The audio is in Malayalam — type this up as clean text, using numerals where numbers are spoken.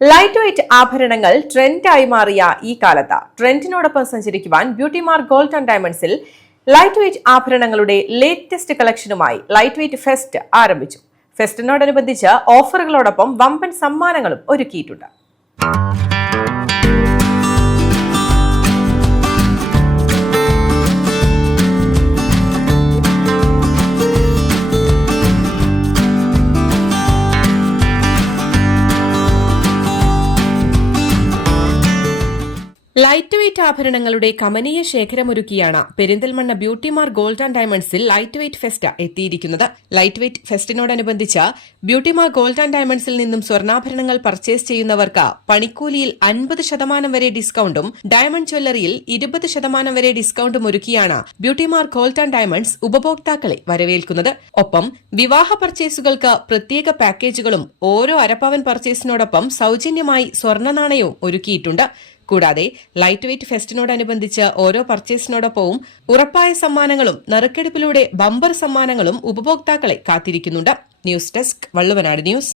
ലൈറ്റ് വെയ്റ്റ് ആഭരണങ്ങൾ ട്രെൻഡായി മാറിയ ഈ കാലത്ത് ട്രെൻഡിനോടൊപ്പം സഞ്ചരിക്കുവാൻ ബ്യൂട്ടി മാർക്ക് ഗോൾഡ് ആൻഡ് ഡയമണ്ട്സിൽ ലൈറ്റ് വെയ്റ്റ് ആഭരണങ്ങളുടെ ലേറ്റസ്റ്റ് കളക്ഷനുമായി ലൈറ്റ് വെയ്റ്റ് ഫെസ്റ്റ് ആരംഭിച്ചു. ഫെസ്റ്റിനോടനുബന്ധിച്ച് ഓഫറുകളോടൊപ്പം വമ്പൻ സമ്മാനങ്ങളും ഒരുക്കിയിട്ടുണ്ട്. ലൈറ്റ് വെയ്റ്റ് ആഭരണങ്ങളുടെ കമനീയ ശേഖരമൊരുക്കിയാണ് Perinthalmanna Beauty Mark Gold and ഡയമണ്ട്സിൽ ലൈറ്റ് വെയ്റ്റ് ഫെസ്റ്റ് എത്തിയിരിക്കുന്നത്. ലൈറ്റ് വെയ്റ്റ് ഫെസ്റ്റിനോടനുബന്ധിച്ച് ബ്യൂട്ടി മാർക്ക് ഗോൾഡ് ആൻഡ് ഡയമണ്ട്സിൽ നിന്നും സ്വർണ്ണാഭരണങ്ങൾ പർച്ചേസ് ചെയ്യുന്നവർക്ക് പണിക്കൂലിയിൽ 50% വരെ ഡിസ്കൌണ്ടും ഡയമണ്ട് ജ്വല്ലറിയിൽ 20% വരെ ഡിസ്കൌണ്ടും ഒരുക്കിയാണ് Beauty Mark Gold and Diamonds ഉപഭോക്താക്കളെ വരവേൽക്കുന്നത്. ഒപ്പം വിവാഹ പർച്ചേസുകൾക്ക് പ്രത്യേക പാക്കേജുകളും ഓരോ അരപ്പവൻ പർച്ചേസിനോടൊപ്പം സൌജന്യമായി സ്വർണ്ണ നാണയവും ഒരുക്കിയിട്ടുണ്ട്. കൂടാതെ ലൈറ്റ് വെയ്റ്റ് ഫെസ്റ്റിനോടനുബന്ധിച്ച് ഓരോ പർച്ചേസിനോടൊപ്പവും ഉറപ്പായ സമ്മാനങ്ങളും നറുക്കെടുപ്പിലൂടെ ബമ്പർ സമ്മാനങ്ങളും ഉപഭോക്താക്കളെ കാത്തിരിക്കുന്നുണ്ട്. News desk Valluvanad news.